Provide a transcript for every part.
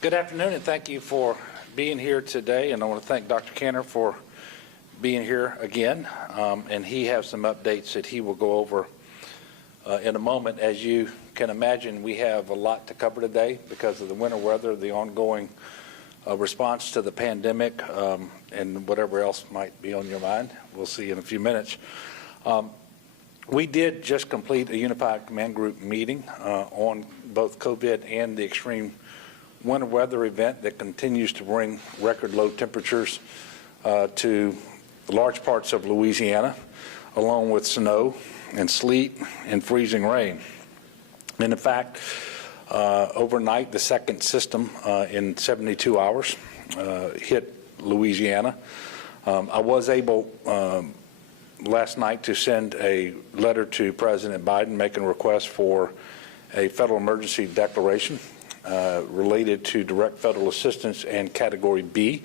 Good afternoon, and thank you for being here today. And I want to thank Dr. Cantor for being here again. And he has some updates that he will go over in a moment. As you can imagine, we have a lot to cover today because of the winter weather, the ongoing response to the pandemic, and whatever else might be on your mind. We'll see in a few minutes. We did just complete a unified command group meeting on both COVID and the extreme winter weather event that continues to bring record low temperatures to large parts of Louisiana, along with snow and sleet and freezing rain. And in fact, overnight, the second system in 72 hours hit Louisiana. I was able last night to send a letter to President Biden making a request for a federal emergency declaration related to direct federal assistance and Category B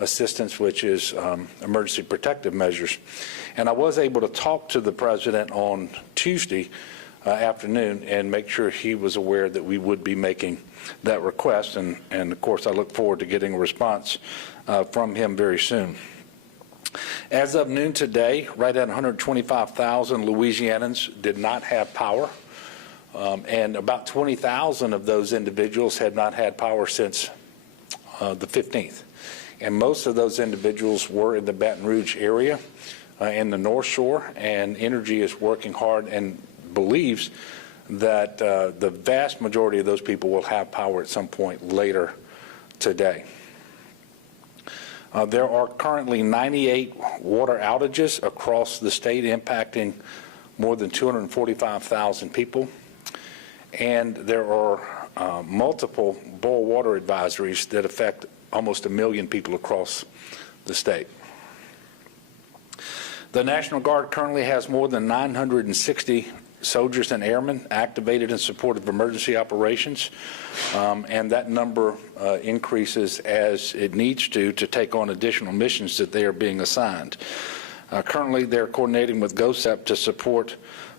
assistance, which is emergency protective measures. And I was able to talk to the President on Tuesday afternoon and make sure he was aware that we would be making that request. And of course, I look forward to getting a response from him very soon. As of noon today, right at 125,000 Louisianans did not have power, and about 20,000 of those individuals had not had power since the 15th. And most of those individuals were in the Baton Rouge area in the North Shore, and Energy is working hard and believes that the vast majority of those people will have power at some point later today. There are currently 98 water outages across the state, impacting more than 245,000 people. And there are multiple boil water advisories that affect almost 1 million people across the state. The National Guard currently has more than 960 soldiers and airmen activated in support of emergency operations, and that number increases as it needs to take on additional missions that they are being assigned. Currently, they're coordinating with GOSEP to support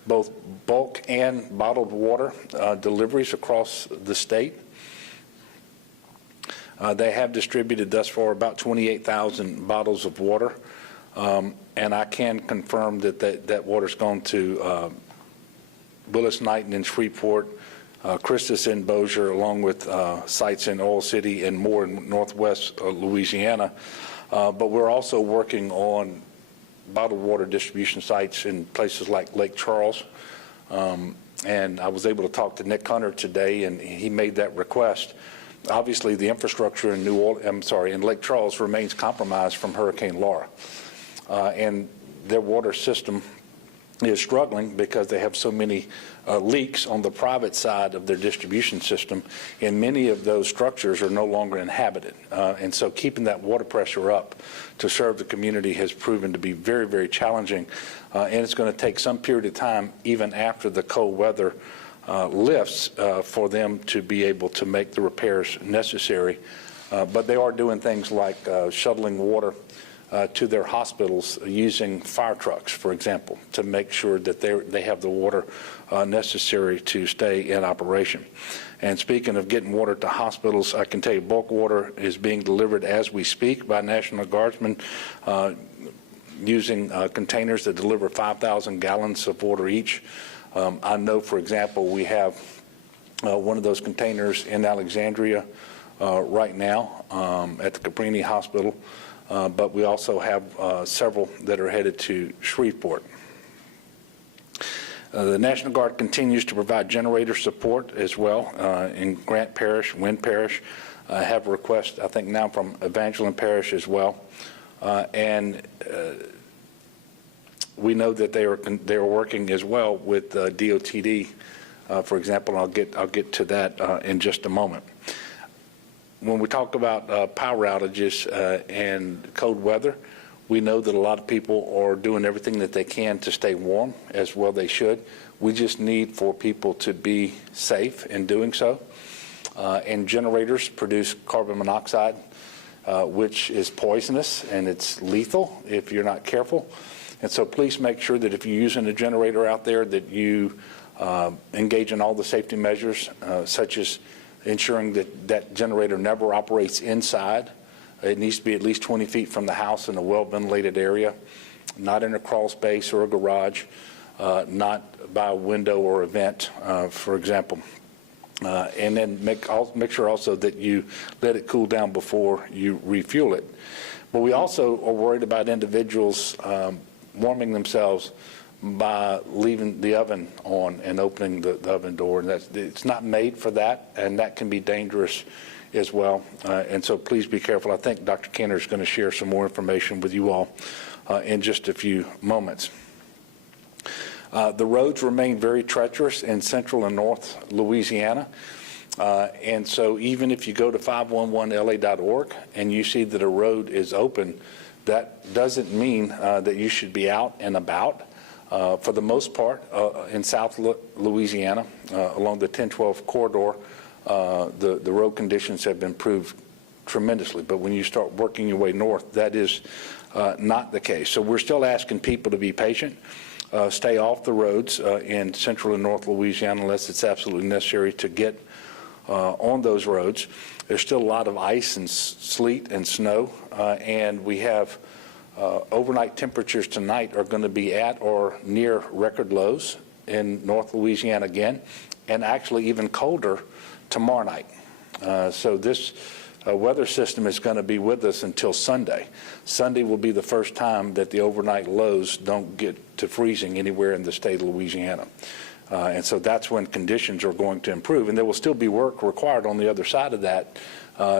both bulk and bottled water deliveries across the state. They have distributed thus far about 28,000 bottles of water, and I can confirm that water's gone to Willis Knighton in Shreveport, Christus in Bossier, along with sites in Oil City and more in northwest Louisiana. But we're also working on bottled water distribution sites in places like Lake Charles. And I was able to talk to Nick Hunter today, and he made that request. Obviously, the infrastructure in in Lake Charles remains compromised from Hurricane Laura. And their water system is struggling because they have so many leaks on the private side of their distribution system, and many of those structures are no longer inhabited. And so keeping that water pressure up to serve the community has proven to be very, very challenging, and it's going to take some period of time, even after the cold weather lifts, for them to be able to make the repairs necessary. But they are doing things like shuttling water to their hospitals using fire trucks, for example, to make sure that they have the water necessary to stay in operation. And speaking of getting water to hospitals, I can tell you bulk water is being delivered as we speak by National Guardsmen using containers that deliver 5,000 gallons of water each. I know, for example, we have one of those containers in Alexandria right now at the Cabrini Hospital. But we also have several that are headed to Shreveport. The National Guard continues to provide generator support as well in Grant Parish, Wynn Parish. I have a request, I think, now from Evangeline Parish as well. And we know that they are working as well with DOTD, for example. I'll get to that in just a moment. When we talk about power outages and cold weather, we know that a lot of people are doing everything that they can to stay warm, as well they should. We just need for people to be safe in doing so. And generators produce carbon monoxide, which is poisonous, and it's lethal if you're not careful. And so please make sure that if you're using a generator out there that you engage in all the safety measures, such as ensuring that that generator never operates inside. It needs to be at least 20 feet from the house in a well-ventilated area, not in a crawl space or a garage, not by a window or a vent, for example. And then make sure also that you let it cool down before you refuel it. But we also are worried about individuals warming themselves by leaving the oven on and opening the oven door. And it's not made for that, and that can be dangerous as well. And so please be careful. I think Dr. Kenner is going to share some more information with you all in just a few moments. The roads remain very treacherous in central and north Louisiana. And so even if you go to 511la.org and you see that a road is open, that doesn't mean that you should be out and about. For the most part, in South Louisiana, along the 1012 corridor, the road conditions have improved tremendously. But when you start working your way north, that is not the case. So we're still asking people to be patient, stay off the roads in central and north Louisiana unless it's absolutely necessary to get on those roads. There's still a lot of ice and sleet and snow, and we have overnight temperatures tonight are going to be at or near record lows in North Louisiana again, and actually even colder tomorrow night. So this weather system is going to be with us until Sunday. Sunday will be the first time that the overnight lows don't get to freezing anywhere in the state of Louisiana. And so that's when conditions are going to improve. And there will still be work required on the other side of that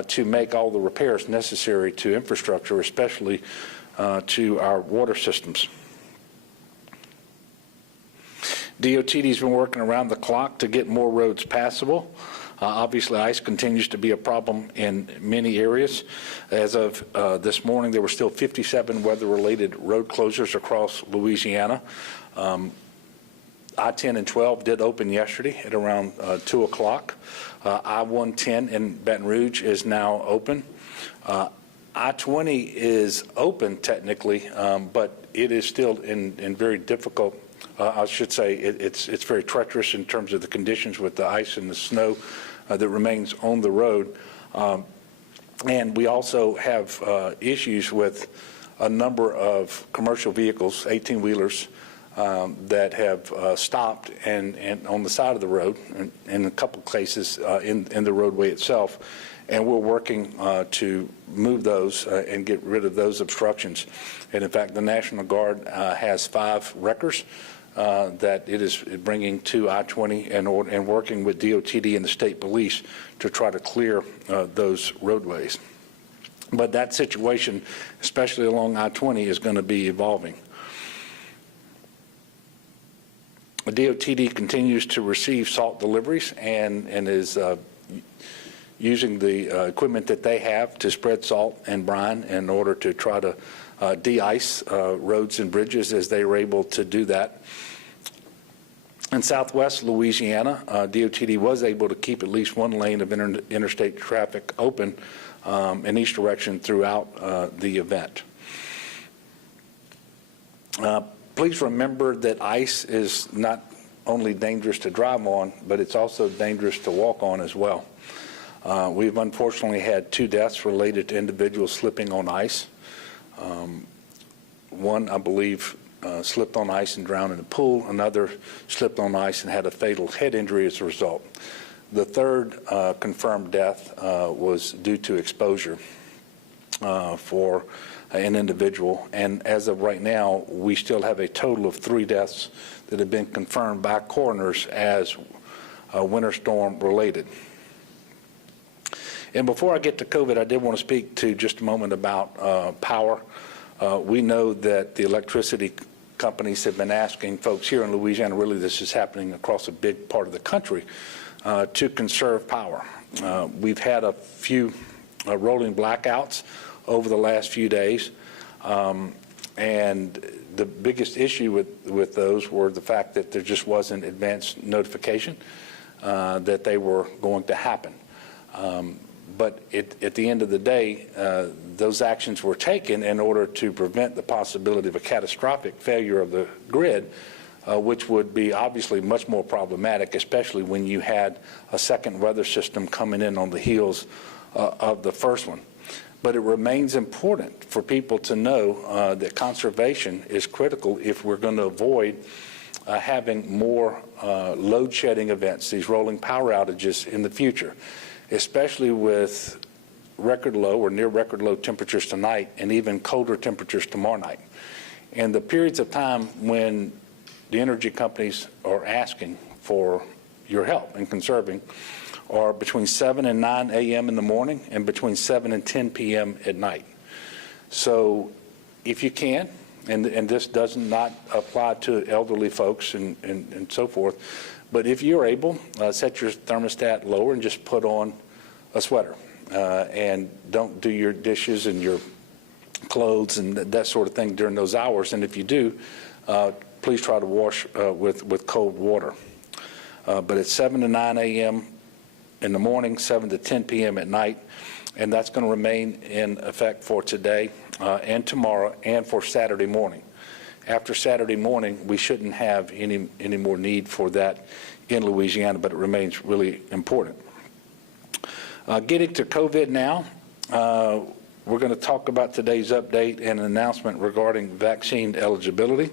to make all the repairs necessary to infrastructure, especially to our water systems. DOTD's been working around the clock to get more roads passable. Obviously, ice continues to be a problem in many areas. As of this morning, there were still 57 weather-related road closures across Louisiana. I-10 and 12 did open yesterday at around 2 o'clock. I-110 in Baton Rouge is now open. I-20 is open technically, but it is still in very difficult, I should say, it's very treacherous in terms of the conditions with the ice and the snow that remains on the road. And we also have issues with a number of commercial vehicles, 18-wheelers, that have stopped and on the side of the road, and in a couple of cases in the roadway itself. And we're working to move those and get rid of those obstructions. And in fact, the National Guard has 5 wreckers that it is bringing to I-20 and working with DOTD and the state police to try to clear those roadways. But that situation, especially along I-20, is going to be evolving. DOTD continues to receive salt deliveries and is using the equipment that they have to spread salt and brine in order to try to de-ice roads and bridges as they are able to do that. In southwest Louisiana, DOTD was able to keep at least one lane of interstate traffic open in each direction throughout the event. Please remember that ice is not only dangerous to drive on, but it's also dangerous to walk on as well. We've unfortunately had 2 deaths related to individuals slipping on ice. One, I believe, slipped on ice and drowned in a pool. Another slipped on ice and had a fatal head injury as a result. The third confirmed death was due to exposure for an individual. And as of right now, we still have a total of 3 deaths that have been confirmed by coroners as winter storm related. And before I get to COVID, I did want to speak to just a moment about power. We know that the electricity companies have been asking folks here in Louisiana, really this is happening across a big part of the country, to conserve power. We've had a few rolling blackouts over the last few days, and the biggest issue with those were the fact that there just wasn't advance notification that they were going to happen. But at the end of the day, those actions were taken in order to prevent the possibility of a catastrophic failure of the grid which would be obviously much more problematic, especially when you had a second weather system coming in on the heels of the first one. But it remains important for people to know that conservation is critical if we're going to avoid having more load shedding events, these rolling power outages in the future, especially with record low or near record low temperatures tonight and even colder temperatures tomorrow night. And the periods of time when the energy companies are asking for your help in conserving are between 7 and 9 a.m. in the morning and between 7 and 10 p.m. at night. So if you can, and this does not apply to elderly folks and so forth, but if you're able, set your thermostat lower and just put on a sweater. And don't do your dishes and your clothes and that sort of thing during those hours. And if you do, please try to wash with cold water. But it's 7 to 9 a.m. in the morning, 7 to 10 p.m. at night, and that's going to remain in effect for today and tomorrow and for Saturday morning. After Saturday morning, we shouldn't have any more need for that in Louisiana, but it remains really important. Getting to COVID now, we're going to talk about today's update and an announcement regarding vaccine eligibility.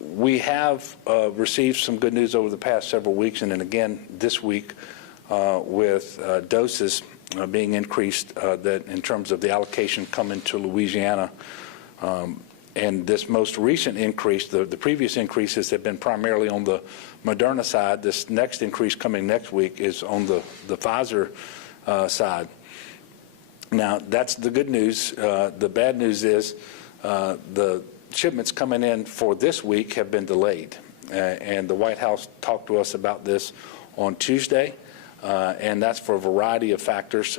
We have received some good news over the past several weeks, and then again this week with doses being increased that in terms of the allocation coming to Louisiana. And this most recent increase, the previous increases have been primarily on the Moderna side. This next increase coming next week is on the Pfizer side. Now, that's the good news. The bad news is the shipments coming in for this week have been delayed. And the White House talked to us about this on Tuesday, and that's for a variety of factors.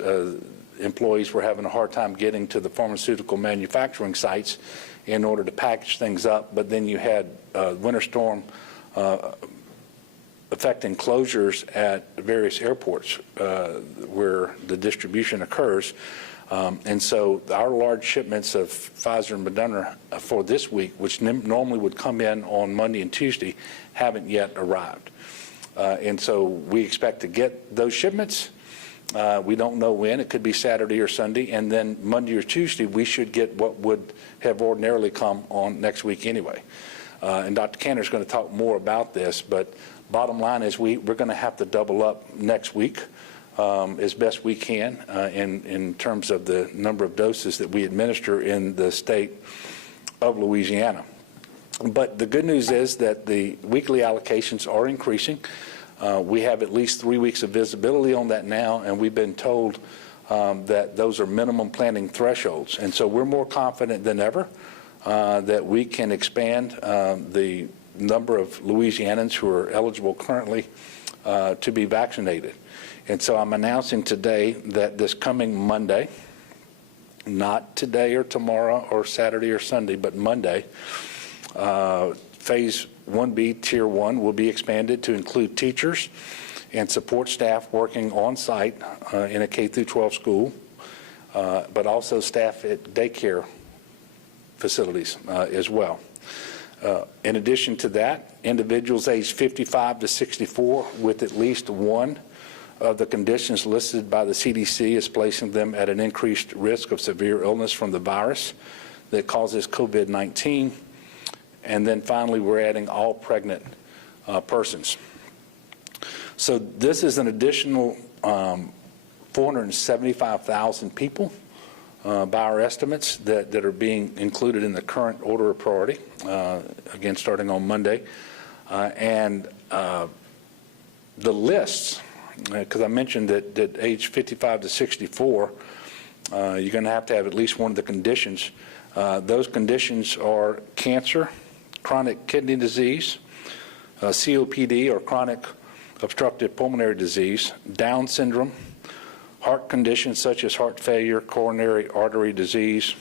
Employees were having a hard time getting to the pharmaceutical manufacturing sites in order to package things up, but then you had winter storm affecting closures at various airports where the distribution occurs. And so our large shipments of Pfizer and Moderna for this week, which normally would come in on Monday and Tuesday, haven't yet arrived. And so we expect to get those shipments. We don't know when. It could be Saturday or Sunday, and then Monday or Tuesday we should get what would have ordinarily come on next week anyway. And Dr. Cantor is going to talk more about this, but bottom line is we're going to have to double up next week as best we can in terms of the number of doses that we administer in the state of Louisiana. But the good news is that the weekly allocations are increasing. We have at least 3 weeks of visibility on that now, and we've been told that those are minimum planning thresholds. And so we're more confident than ever that we can expand the number of Louisianans who are eligible currently to be vaccinated. And so I'm announcing today that this coming Monday, not today or tomorrow or Saturday or Sunday, but Monday, Phase 1B, Tier 1 will be expanded to include teachers and support staff working on site in a K through 12 school, but also staff at daycare facilities as well. In addition to that, individuals aged 55 to 64 with at least one of the conditions listed by the CDC is placing them at an increased risk of severe illness from the virus that causes COVID-19. And then finally, we're adding all pregnant persons. So this is an additional 475,000 people by our estimates that are being included in the current order of priority, again, starting on Monday. And the lists, because I mentioned that age 55 to 64, you're going to have at least one of the conditions. Those conditions are cancer, chronic kidney disease, COPD or chronic obstructive pulmonary disease, Down syndrome, heart conditions such as heart failure, coronary artery disease,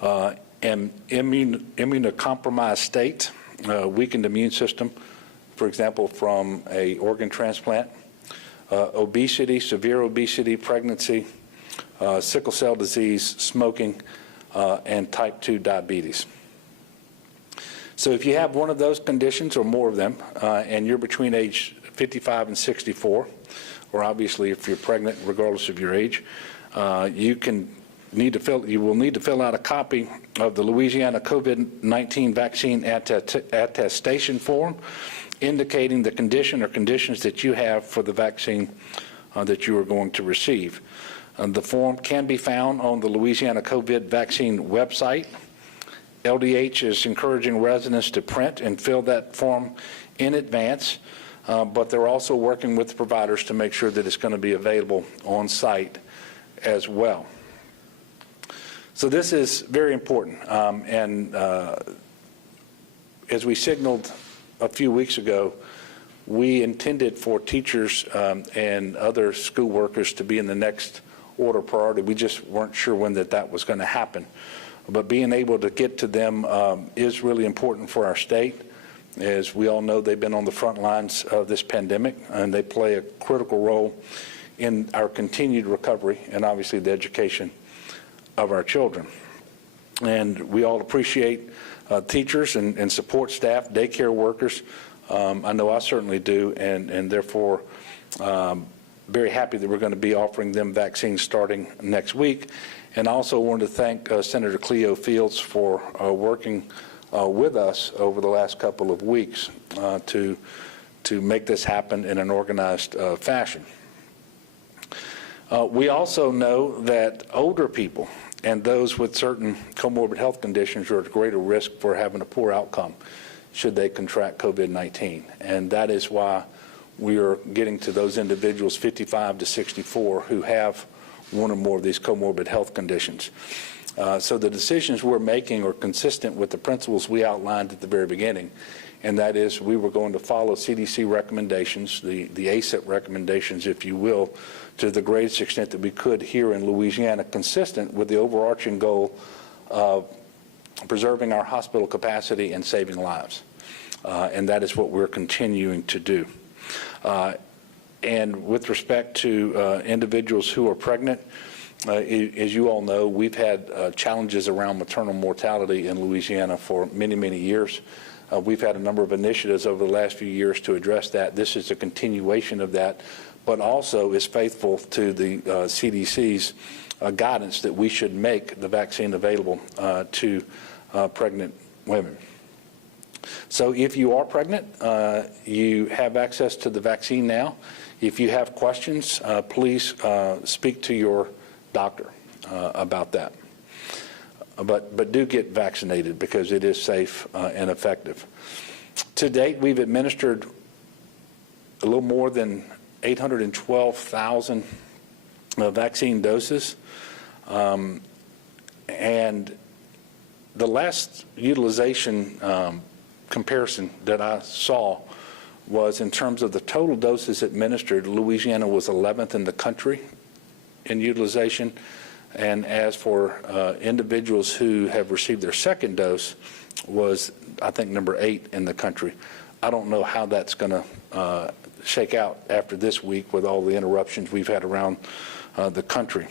and immunocompromised state, weakened immune system, for example, from a organ transplant, obesity, severe obesity, pregnancy, sickle cell disease, smoking, and type 2 diabetes. So if you have one of those conditions or more of them, and you're between age 55 and 64, or obviously if you're pregnant, regardless of your age, you will need to fill out a copy of the Louisiana COVID-19 vaccine attestation form indicating the condition or conditions that you have for the vaccine that you are going to receive. The form can be found on the Louisiana COVID vaccine website. LDH is encouraging residents to print and fill that form in advance, but they're also working with providers to make sure that it's going to be available on site as well. So this is very important, and as we signaled a few weeks ago, we intended for teachers and other school workers to be in the next order of priority. We just weren't sure when that was going to happen. But being able to get to them is really important for our state. As we all know, they've been on the front lines of this pandemic, and they play a critical role in our continued recovery and obviously the education of our children. And we all appreciate teachers and support staff, daycare workers. I know I certainly do, and therefore very happy that we're going to be offering them vaccines starting next week. And I also wanted to thank Senator Cleo Fields for working with us over the last couple of weeks to make this happen in an organized fashion. We also know that older people and those with certain comorbid health conditions are at greater risk for having a poor outcome should they contract COVID-19. And that is why we are getting to those individuals 55 to 64 who have one or more of these comorbid health conditions. So the decisions we're making are consistent with the principles we outlined at the very beginning, and that is we were going to follow CDC recommendations, the ACIP recommendations, if you will, to the greatest extent that we could here in Louisiana, consistent with the overarching goal of preserving our hospital capacity and saving lives. And that is what we're continuing to do. And with respect to individuals who are pregnant, as you all know, we've had challenges around maternal mortality in Louisiana for many, many years. We've had a number of initiatives over the last few years to address that. This is a continuation of that, but also is faithful to the CDC's guidance that we should make the vaccine available to pregnant women. So if you are pregnant, you have access to the vaccine now. If you have questions, please speak to your doctor about that. But do get vaccinated because it is safe and effective. To date, we've administered a little more than 812,000 vaccine doses. And the last utilization comparison that I saw was in terms of the total doses administered, Louisiana was 11th in the country in utilization. And as for individuals who have received their second dose, was, I think, number 8 in the country. I don't know how that's going to shake out after this week with all the interruptions we've had around the country.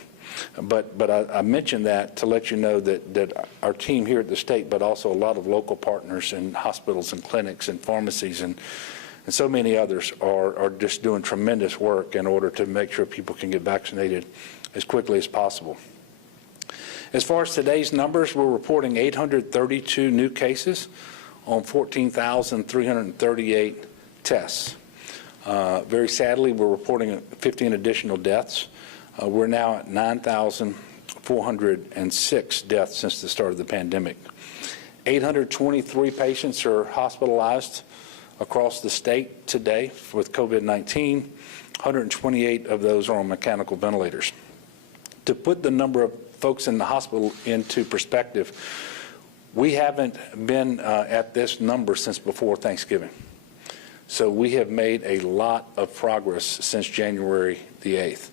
But I mentioned that to let you know that our team here at the state, but also a lot of local partners in hospitals and clinics and pharmacies and so many others are just doing tremendous work in order to make sure people can get vaccinated as quickly as possible. As far as today's numbers, we're reporting 832 new cases on 14,338 tests. Very sadly, we're reporting 15 additional deaths. We're now at 9,406 deaths since the start of the pandemic. 823 patients are hospitalized across the state today with COVID-19. 128 of those are on mechanical ventilators. To put the number of folks in the hospital into perspective, we haven't been at this number since before Thanksgiving. So we have made a lot of progress since January the 8th.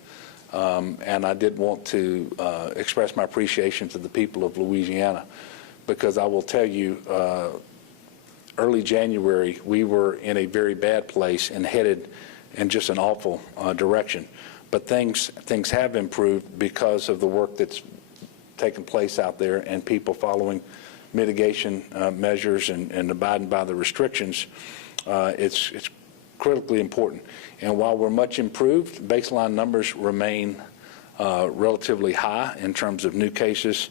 And I did want to express my appreciation to the people of Louisiana, because I will tell you, early January, we were in a very bad place and headed in just an awful direction. But things have improved because of the work that's taken place out there and people following mitigation measures and abiding by the restrictions, it's critically important. And while we're much improved, baseline numbers remain relatively high in terms of new cases,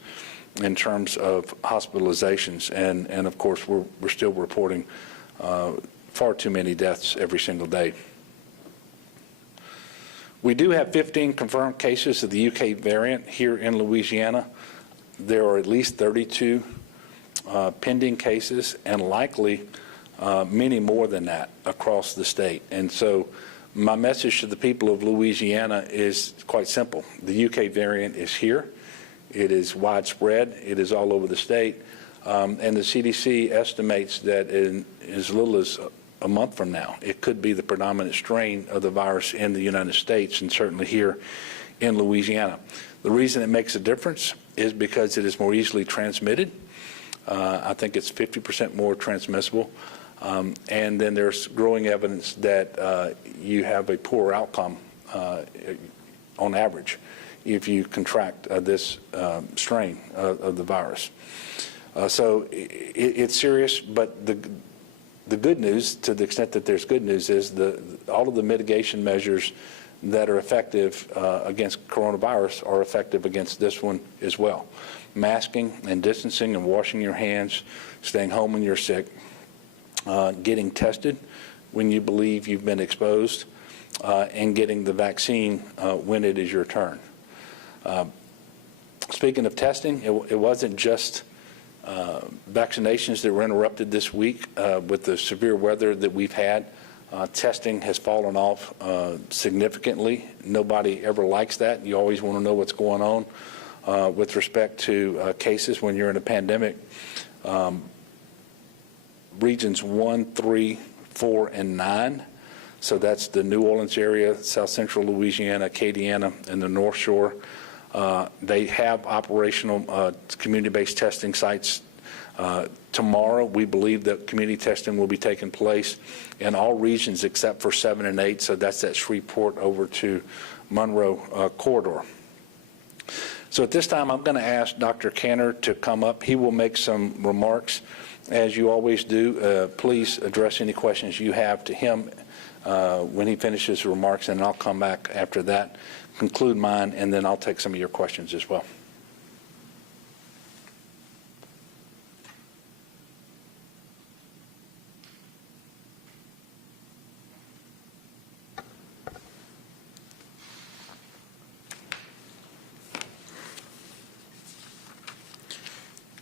in terms of hospitalizations, and of course we're still reporting far too many deaths every single day. We do have 15 confirmed cases of the UK variant here in Louisiana. There are at least 32 pending cases, and likely many more than that across the state. And so my message to the people of Louisiana is quite simple. The UK variant is here. It is widespread. It is all over the state. And the CDC estimates that in as little as a month from now, it could be the predominant strain of the virus in the United States, and certainly here in Louisiana. The reason it makes a difference is because it is more easily transmitted. I think it's 50% more transmissible. And then there's growing evidence that you have a poorer outcome on average if you contract this strain of the virus. So it's serious, but the good news, to the extent that there's good news, is all of the mitigation measures that are effective against coronavirus are effective against this one as well. Masking and distancing and washing your hands, staying home when you're sick, getting tested when you believe you've been exposed, and getting the vaccine when it is your turn. Speaking of testing, it wasn't just vaccinations that were interrupted this week with the severe weather that we've had. Testing has fallen off significantly. Nobody ever likes that. You always want to know what's going on with respect to cases when you're in a pandemic. Regions 1, 3, 4, and 9. So that's the New Orleans area, South Central Louisiana, Acadiana, and the North Shore. They have operational community-based testing sites. Tomorrow, we believe that community testing will be taking place in all regions except for 7 and 8. So that's that Shreveport over to Monroe corridor. So at this time, I'm going to ask Dr. Cantor to come up. He will make some remarks. As you always do, please address any questions you have to him when he finishes his remarks, and I'll come back after that, conclude mine, and then I'll take some of your questions as well.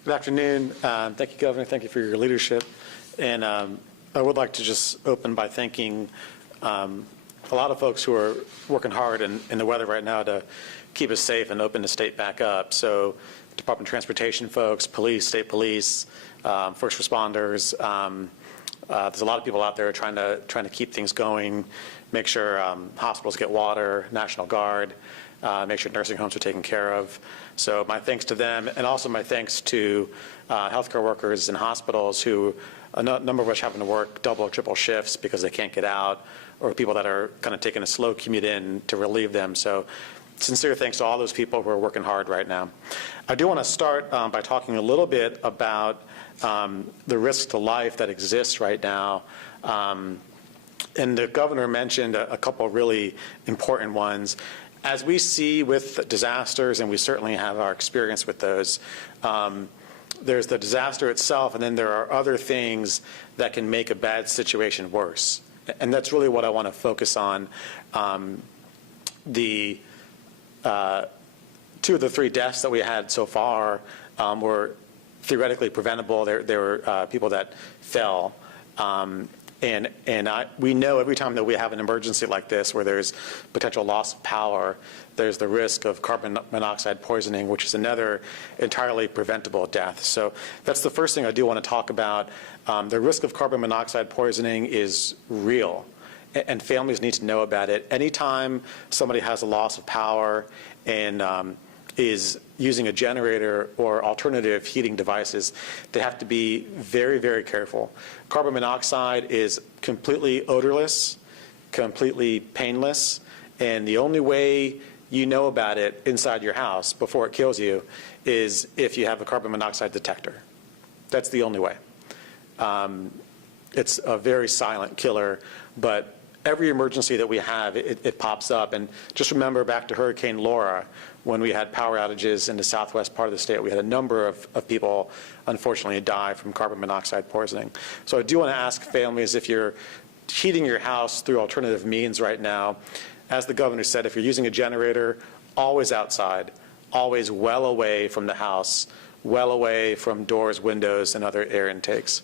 Good afternoon. Thank you, Governor. Thank you for your leadership. And I would like to just open by thanking a lot of folks who are working hard in the weather right now to keep us safe and open the state back up. So Department of Transportation folks, police, state police, first responders. There's a lot of people out there trying to keep things going, make sure hospitals get water, National Guard, make sure nursing homes are taken care of. So my thanks to them, and also my thanks to healthcare workers in hospitals who, a number of which having to work double or triple shifts because they can't get out, or people that are kind of taking a slow commute in to relieve them. So sincere thanks to all those people who are working hard right now. I do want to start by talking a little bit about the risk to life that exists right now. And the governor mentioned a couple of really important ones. As we see with disasters, and we certainly have our experience with those, there's the disaster itself, and then there are other things that can make a bad situation worse. And that's really what I want to focus on. The 2 of the 3 deaths that we had so far were theoretically preventable. There were people that fell. We know every time that we have an emergency like this where there's potential loss of power, there's the risk of carbon monoxide poisoning, which is another entirely preventable death. So that's the first thing I do want to talk about. The risk of carbon monoxide poisoning is real, and families need to know about it. Anytime somebody has a loss of power and is using a generator or alternative heating devices, they have to be very, very careful. Carbon monoxide is completely odorless, completely painless, and the only way you know about it inside your house before it kills you is if you have a carbon monoxide detector. That's the only way. It's a very silent killer, but every emergency that we have, it pops up. And just remember back to Hurricane Laura, when we had power outages in the southwest part of the state, we had a number of people, unfortunately, die from carbon monoxide poisoning. So I do want to ask families, if you're heating your house through alternative means right now, as the governor said, if you're using a generator, always outside, always well away from the house, well away from doors, windows, and other air intakes.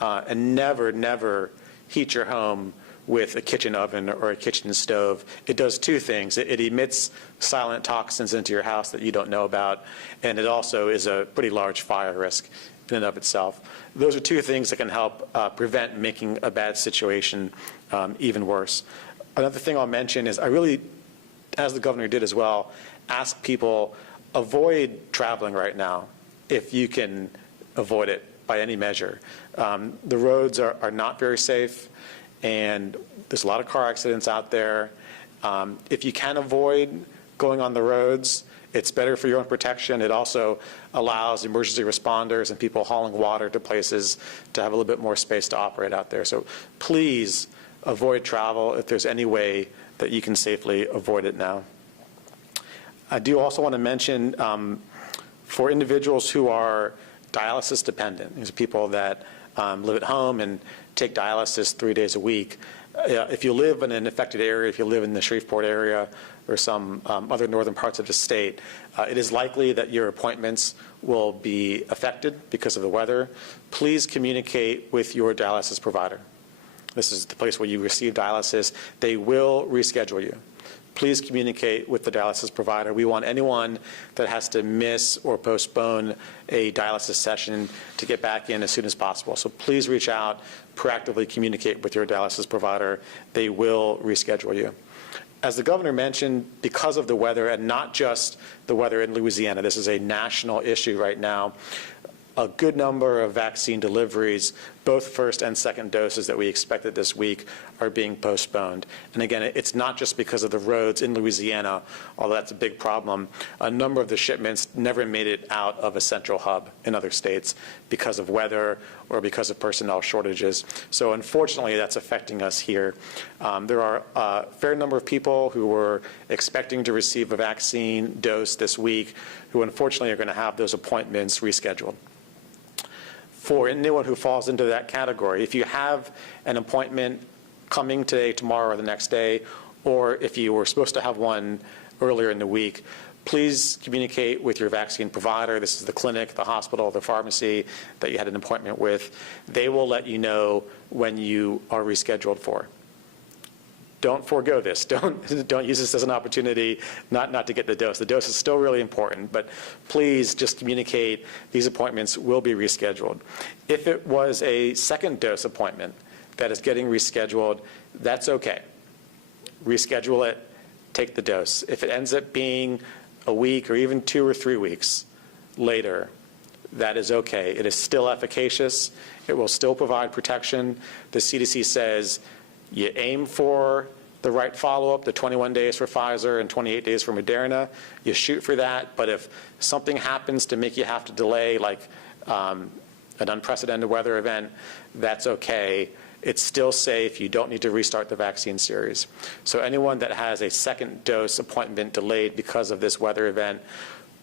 And never, never heat your home with a kitchen oven or a kitchen stove. It does two things. It emits silent toxins into your house that you don't know about, and it also is a pretty large fire risk in and of itself. Those are two things that can help prevent making a bad situation even worse. Another thing I'll mention is I really, as the governor did as well, ask people, avoid traveling right now if you can avoid it by any measure. The roads are not very safe, and there's a lot of car accidents out there. If you can avoid going on the roads, it's better for your own protection. It also allows emergency responders and people hauling water to places to have a little bit more space to operate out there. So please avoid travel if there's any way that you can safely avoid it now. I do also want to mention for individuals who are dialysis dependent, these are people that live at home and take dialysis 3 days a week. If you live in an affected area, if you live in the Shreveport area or some other northern parts of the state, it is likely that your appointments will be affected because of the weather. Please communicate with your dialysis provider. This is the place where you receive dialysis. They will reschedule you. Please communicate with the dialysis provider. We want anyone that has to miss or postpone a dialysis session to get back in as soon as possible. So please reach out, proactively communicate with your dialysis provider. They will reschedule you. As the governor mentioned, because of the weather, and not just the weather in Louisiana, this is a national issue right now, a good number of vaccine deliveries, both first and second doses that we expected this week, are being postponed. And again, it's not just because of the roads in Louisiana, although that's a big problem. A number of the shipments never made it out of a central hub in other states because of weather or because of personnel shortages. So unfortunately, that's affecting us here. There are a fair number of people who were expecting to receive a vaccine dose this week who unfortunately are going to have those appointments rescheduled. For anyone who falls into that category, if you have an appointment coming today, tomorrow, or the next day, or if you were supposed to have one earlier in the week, please communicate with your vaccine provider. This is the clinic, the hospital, the pharmacy that you had an appointment with. They will let you know when you are rescheduled for. Don't forego this. Don't use this as an opportunity not to get the dose. The dose is still really important, but please just communicate these appointments will be rescheduled. If it was a second dose appointment that is getting rescheduled, that's okay. Reschedule it, take the dose. If it ends up being a week or even 2 or 3 weeks later, that is okay. It is still efficacious. It will still provide protection. The CDC says you aim for the right follow-up, the 21 days for Pfizer and 28 days for Moderna. You shoot for that, but if something happens to make you have to delay, like an unprecedented weather event, that's okay. It's still safe. You don't need to restart the vaccine series. So anyone that has a second dose appointment delayed because of this weather event,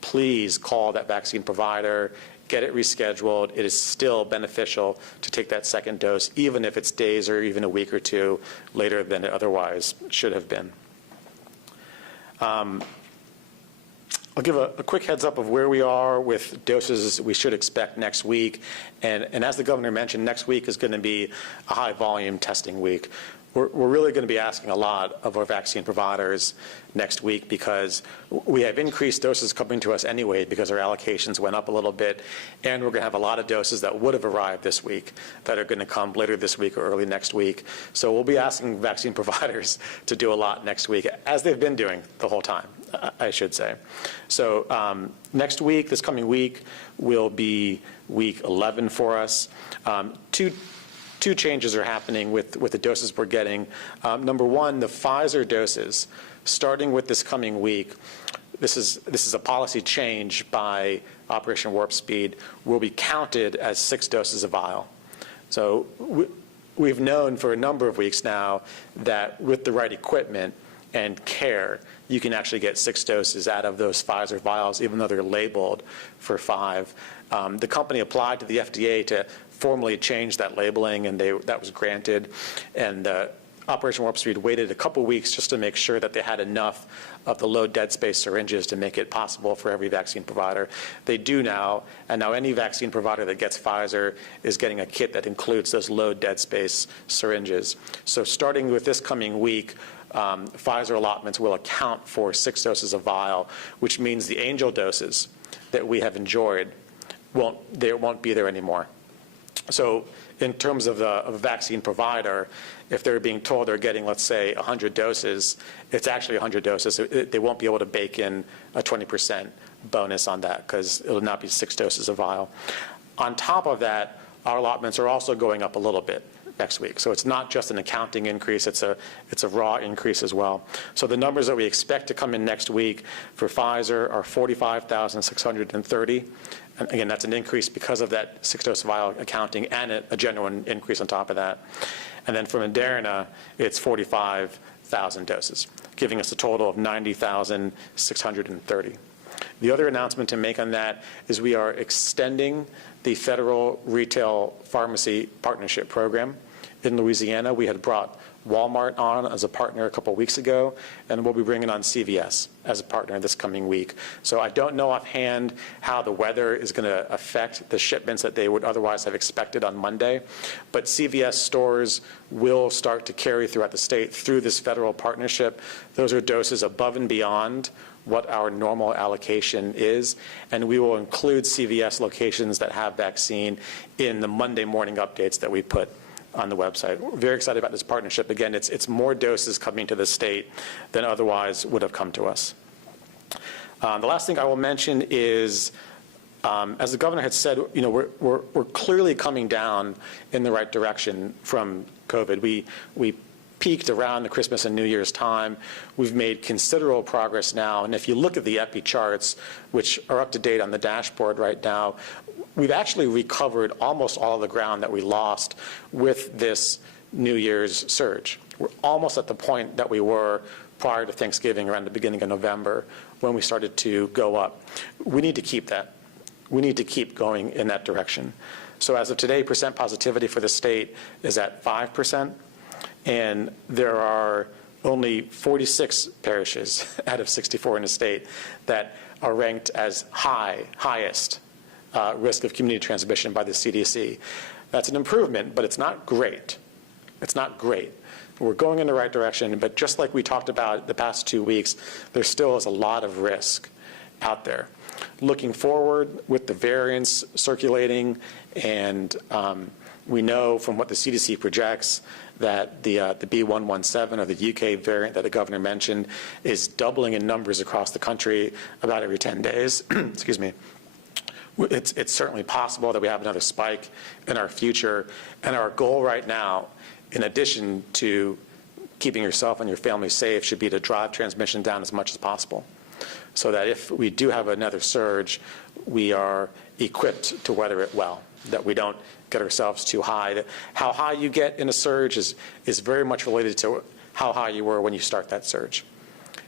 please call that vaccine provider, get it rescheduled. It is still beneficial to take that second dose, even if it's days or even a week or two later than it otherwise should have been. I'll give a quick heads up of where we are with doses we should expect next week. And as the governor mentioned, next week is going to be a high volume testing week. We're really going to be asking a lot of our vaccine providers next week because we have increased doses coming to us anyway because our allocations went up a little bit, and we're going to have a lot of doses that would have arrived this week that are going to come later this week or early next week. So we'll be asking vaccine providers to do a lot next week, as they've been doing the whole time, I should say. So next week, this coming week, will be week 11 for us. Two changes are happening with the doses we're getting. Number one, the Pfizer doses, starting with this coming week, this is a policy change by Operation Warp Speed, will be counted as 6 doses a vial. So we've known for a number of weeks now that with the right equipment and care, you can actually get 6 doses out of those Pfizer vials, even though they're labeled for 5. The company applied to the FDA to formally change that labeling, and that was granted. And Operation Warp Speed waited a couple weeks just to make sure that they had enough of the low dead space syringes to make it possible for every vaccine provider. They do now, and now any vaccine provider that gets Pfizer is getting a kit that includes those low dead space syringes. So starting with this coming week, Pfizer allotments will account for 6 doses a vial, which means the Angel doses that we have enjoyed won't be there anymore. So in terms of a vaccine provider, if they're being told they're getting, let's say, 100 doses, it's actually 100 doses. They won't be able to bake in a 20% bonus on that because it will not be 6 doses a vial. On top of that, our allotments are also going up a little bit next week. So it's not just an accounting increase, it's a raw increase as well. So the numbers that we expect to come in next week for Pfizer are 45,630. And again, that's an increase because of that 6-dose vial accounting and a genuine increase on top of that. And then for Moderna, it's 45,000 doses, giving us a total of 90,630. The other announcement to make on that is we are extending the federal retail pharmacy partnership program. In Louisiana, we had brought Walmart on as a partner a couple weeks ago, and we'll be bringing on CVS as a partner this coming week. So I don't know offhand how the weather is going to affect the shipments that they would otherwise have expected on Monday, but CVS stores will start to carry throughout the state through this federal partnership. Those are doses above and beyond what our normal allocation is, and we will include CVS locations that have vaccine in the Monday morning updates that we put on the website. We're very excited about this partnership. Again, it's more doses coming to the state than otherwise would have come to us. The last thing I will mention is, as the governor had said, we're clearly coming down in the right direction from COVID. We peaked around the Christmas and New Year's time. We've made considerable progress now, and if you look at the epi charts, which are up to date on the dashboard right now, we've actually recovered almost all of the ground that we lost with this New Year's surge. We're almost at the point that we were prior to Thanksgiving, around the beginning of November, when we started to go up. We need to keep that. We need to keep going in that direction. So as of today, percent positivity for the state is at 5%, and there are only 46 parishes out of 64 in the state that are ranked as highest risk of community transmission by the CDC. That's an improvement, but it's not great. It's not great. We're going in the right direction, but just like we talked about the past 2 weeks, there still is a lot of risk out there. Looking forward with the variants circulating, and we know from what the CDC projects that the B117, or the UK variant that the governor mentioned, is doubling in numbers across the country about every 10 days. Excuse me. It's certainly possible that we have another spike in our future, and our goal right now, in addition to keeping yourself and your family safe, should be to drive transmission down as much as possible, so that if we do have another surge, we are equipped to weather it well, that we don't get ourselves too high. How high you get in a surge is very much related to how high you were when you start that surge.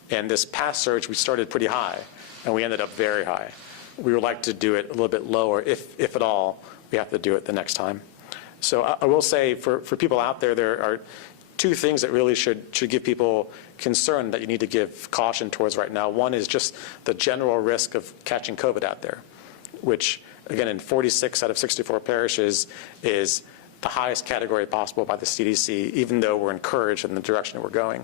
And this past surge, we started pretty high, and we ended up very high. We would like to do it a little bit lower. If at all, we have to do it the next time. So I will say, for people out there, there are 2 things that really should give people concern that you need to give caution towards right now. One is just the general risk of catching COVID out there, which, again, in 46 out of 64 parishes is the highest category possible by the CDC, even though we're encouraged in the direction that we're going.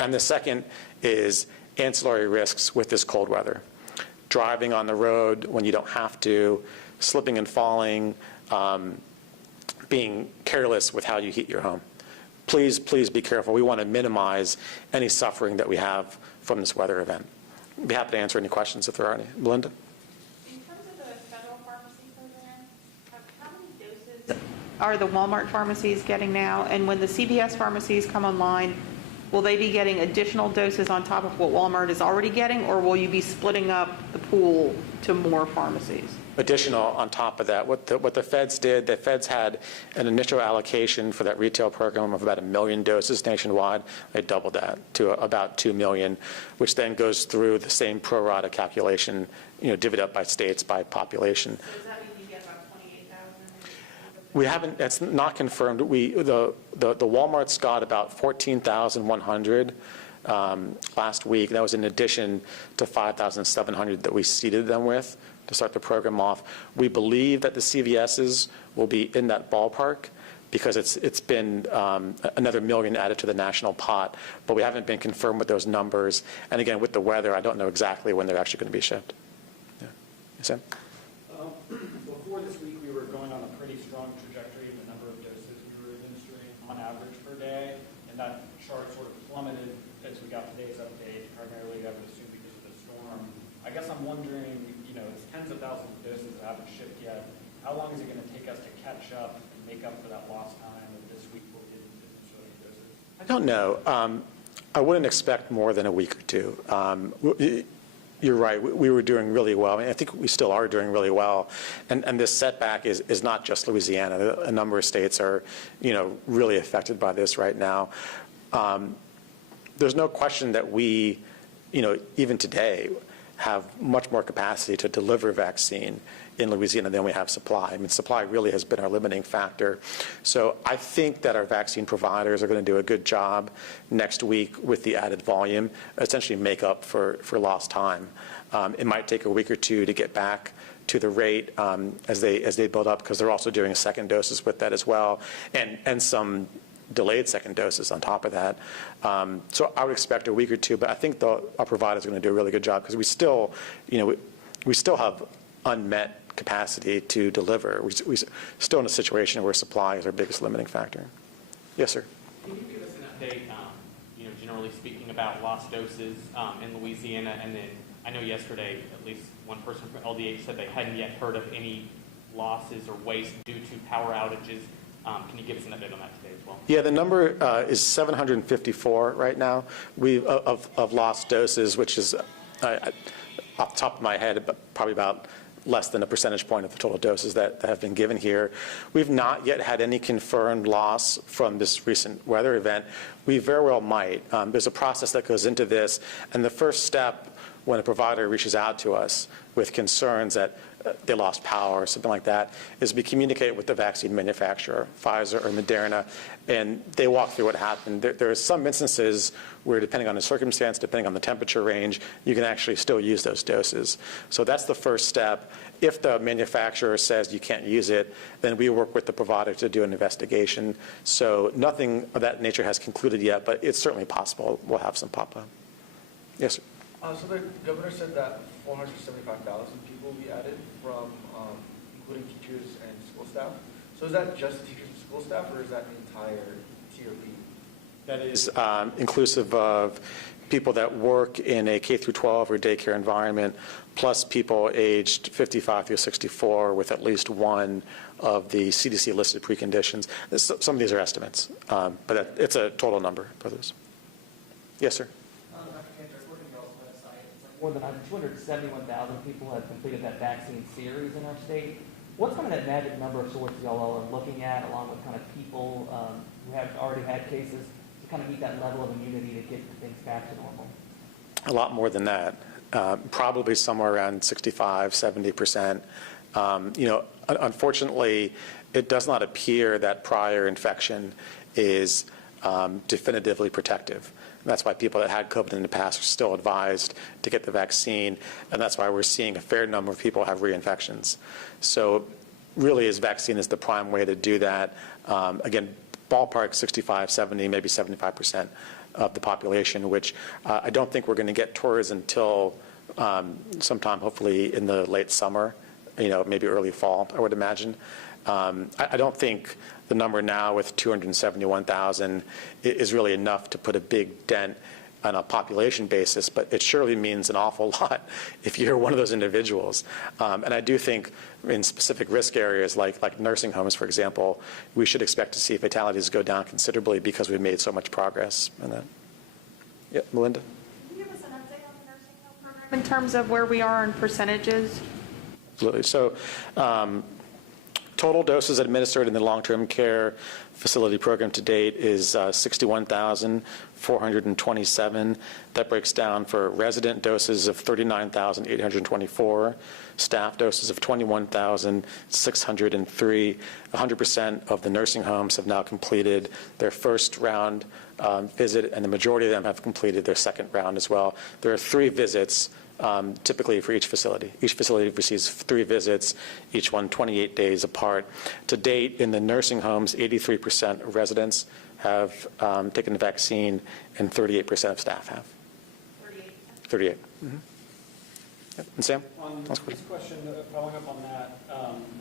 And the second is ancillary risks with this cold weather. Driving on the road when you don't have to, slipping and falling, being careless with how you heat your home. Please, please be careful. We want to minimize any suffering that we have from this weather event. I'd be happy to answer any questions if there are any. Belinda? In terms of the federal pharmacy program, how many doses are the Walmart pharmacies getting now? And when the CVS pharmacies come online, will they be getting additional doses on top of what Walmart is already getting, or will you be splitting up the pool to more pharmacies? Additional on top of that, what the feds did, the feds had an initial allocation for that retail program of about 1 million doses nationwide. They doubled that to about 2 million, which then goes through the same pro rata calculation, divvied up by states, by population. So does that mean you get about 28,000? We haven't, that's not confirmed. The Walmart's got about 14,100 last week. That was in addition to 5,700 that we seeded them with to start the program off. We believe that the CVS's will be in that ballpark because it's been another 1 million added to the national pot, but we haven't been confirmed with those numbers. And again, with the weather, I don't know exactly when they're actually going to be shipped. Yeah. Yes, Sam? Before this week, we were going on a pretty strong trajectory in the number of doses we were administering on average per day, and that chart sort of plummeted as we got today's update, primarily I would assume because of the storm. I guess I'm wondering, it's tens of thousands of doses that haven't shipped yet. How long is it going to take us to catch up and make up for that lost time of this week we'll get into so many doses? I don't know. I wouldn't expect more than a week or two. You're right. We were doing really well. I think we still are doing really well. And this setback is not just Louisiana. A number of states are, really affected by this right now. There's no question that we, even today, have much more capacity to deliver vaccine in Louisiana than we have supply. I mean, supply really has been our limiting factor. So I think that our vaccine providers are going to do a good job next week with the added volume, essentially make up for lost time. It might take a week or two to get back to the rate as they build up, because they're also doing second doses with that as well, and some delayed second doses on top of that. So I would expect a week or two, but I think our providers are going to do a really good job because we still, we still have unmet capacity to deliver. We're still in a situation where supply is our biggest limiting factor. Yes, sir. Can you give us an update, generally speaking, about lost doses in Louisiana? And then I know yesterday at least one person from LDH said they hadn't yet heard of any losses or waste due to power outages. Can you give us an update on that today as well? Yeah, the number is 754 right now of lost doses, which is, off the top of my head, probably about less than a percentage point of the total doses that have been given here. We've not yet had any confirmed loss from this recent weather event. We very well might. There's a process that goes into this, and the first step when a provider reaches out to us with concerns that they lost power or something like that, is we communicate with the vaccine manufacturer, Pfizer or Moderna, and they walk through what happened. There are some instances where, depending on the circumstance, depending on the temperature range, you can actually still use those doses. So that's the first step. If the manufacturer says you can't use it, then we work with the provider to do an investigation. So nothing of that nature has concluded yet, but it's certainly possible we'll have some pop up. Yes, sir. So the governor said that 475,000 people will be added from, including teachers and school staff. So is that just teachers and school staff, or is that the entire TRP? That is inclusive of people that work in a K through 12 or daycare environment, plus people aged 55 through 64 with at least one of the CDC listed preconditions. Some of these are estimates, but it's a total number for those. Yes, sir. More than 271,000 people have completed that vaccine series in our state. What's kind of that magic number of sorts y'all are looking at, along with kind of people who have already had cases, to kind of meet that level of immunity to get things back to normal? A lot more than that. Probably somewhere around 65, 70%. Unfortunately, it does not appear that prior infection is definitively protective. And that's why people that had COVID in the past are still advised to get the vaccine, and that's why we're seeing a fair number of people have reinfections. So really, his vaccine is the prime way to do that. Again, ballpark 65, 70, maybe 75% of the population, which I don't think we're going to get towards until sometime, hopefully, in the late summer, maybe early fall, I would imagine. I don't think the number now with 271,000 is really enough to put a big dent on a population basis, but it surely means an awful lot if you're one of those individuals. And I do think in specific risk areas like nursing homes, for example, we should expect to see fatalities go down considerably because we've made so much progress in that. Yep, Melinda? Can you give us an update on the nursing home program in terms of where we are in percentages? Absolutely. So total doses administered in the long-term care facility program to date is 61,427. That breaks down for resident doses of 39,824, staff doses of 21,603. 100% of the nursing homes have now completed their first round visit, and the majority of them have completed their second round as well. There are 3 visits typically for each facility. Each facility receives 3 visits, each one 28 days apart. To date, in the nursing homes, 83% of residents have taken the vaccine, and 38% of staff have. 38. Mm-hmm. Yep. And Sam? On this question, following up on that,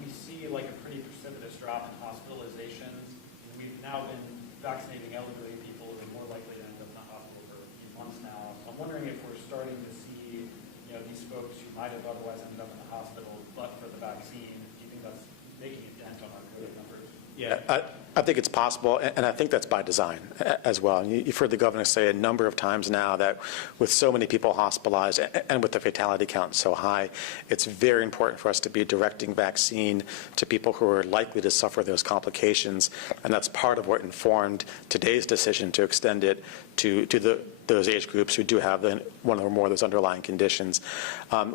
we see like a pretty precipitous drop in hospitalizations. We've now been vaccinating elderly people who are more likely to end up in the hospital for a few months now. So I'm wondering if we're starting to see, these folks who might have otherwise ended up in the hospital but for the vaccine. Do you think that's making a dent on our COVID numbers? Yeah, I think it's possible, and I think that's by design as well. You've heard the governor say a number of times now that with so many people hospitalized and with the fatality count so high, it's very important for us to be directing vaccine to people who are likely to suffer those complications, and that's part of what informed today's decision to extend it to those age groups who do have one or more of those underlying conditions.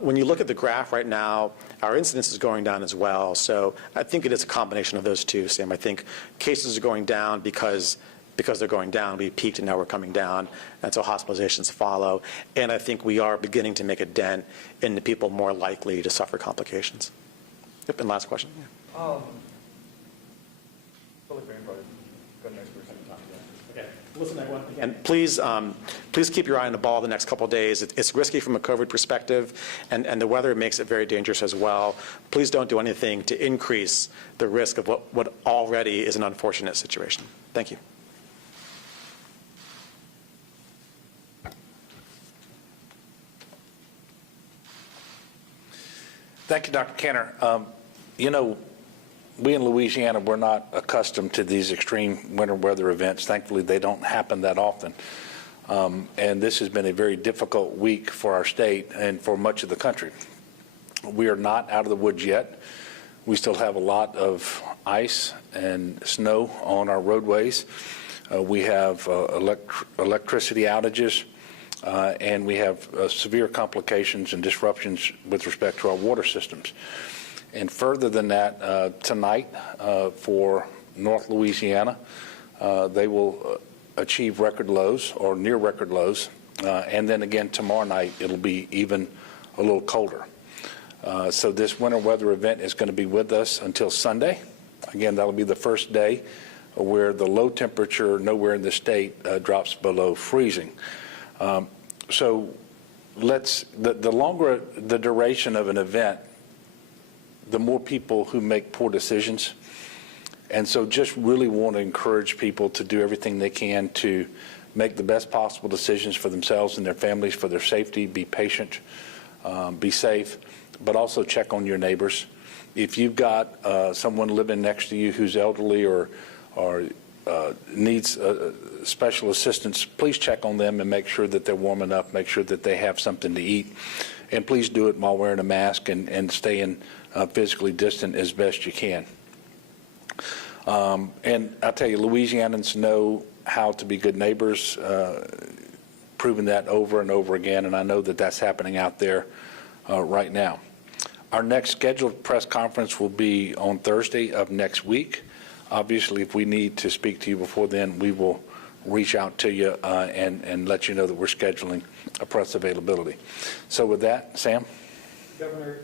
When you look at the graph right now, our incidence is going down as well. So I think it is a combination of those two, Sam. I think cases are going down because they're going down. We peaked and now we're coming down, and so hospitalizations follow. And I think we are beginning to make a dent in the people more likely to suffer complications. Yep, and last question. Yeah. Public hearing, probably. Go next person. Okay. Listen, everyone. And please keep your eye on the ball the next couple of days. It's risky from a COVID perspective, and the weather makes it very dangerous as well. Please don't do anything to increase the risk of what already is an unfortunate situation. Thank you. Thank you, Dr. Kenner. We in Louisiana, we're not accustomed to these extreme winter weather events. Thankfully, they don't happen that often. And this has been a very difficult week for our state and for much of the country. We are not out of the woods yet. We still have a lot of ice and snow on our roadways. We have electricity outages, and we have severe complications and disruptions with respect to our water systems. And further than that, tonight for North Louisiana, they will achieve record lows or near record lows. And then again tomorrow night, it'll be even a little colder. So this winter weather event is going to be with us until Sunday. Again, that'll be the first day where the low temperature nowhere in the state drops below freezing. So the longer the duration of an event, the more people who make poor decisions. And so just really want to encourage people to do everything they can to make the best possible decisions for themselves and their families, for their safety, be patient, be safe, but also check on your neighbors. If you've got someone living next to you who's elderly or needs special assistance, please check on them and make sure that they're warm enough, make sure that they have something to eat. And please do it while wearing a mask and staying physically distant as best you can. And I'll tell you, Louisianans know how to be good neighbors, proven that over and over again, and I know that that's happening out there right now. Our next scheduled press conference will be on Thursday of next week. Obviously, if we need to speak to you before then, we will reach out to you and let you know that we're scheduling a press availability. So with that, Sam? Governor,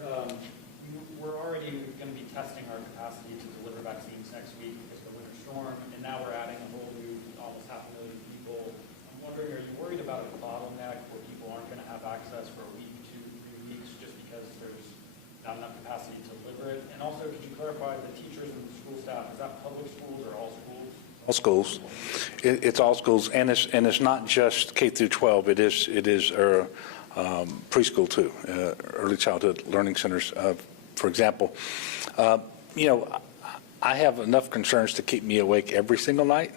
we're already going to be testing our capacity to deliver vaccines next week because of the winter storm, and now we're adding a whole new almost 500,000 people. I'm wondering, are you worried about a bottleneck where people aren't going to have access for a week, 2, 3 weeks just because there's not enough capacity to deliver it? And also, could you clarify the teachers and the school staff, is that public schools or all schools? All schools. It's all schools, and it's not just K through 12. It is preschool too, early childhood learning centers. For example, I have enough concerns to keep me awake every single night,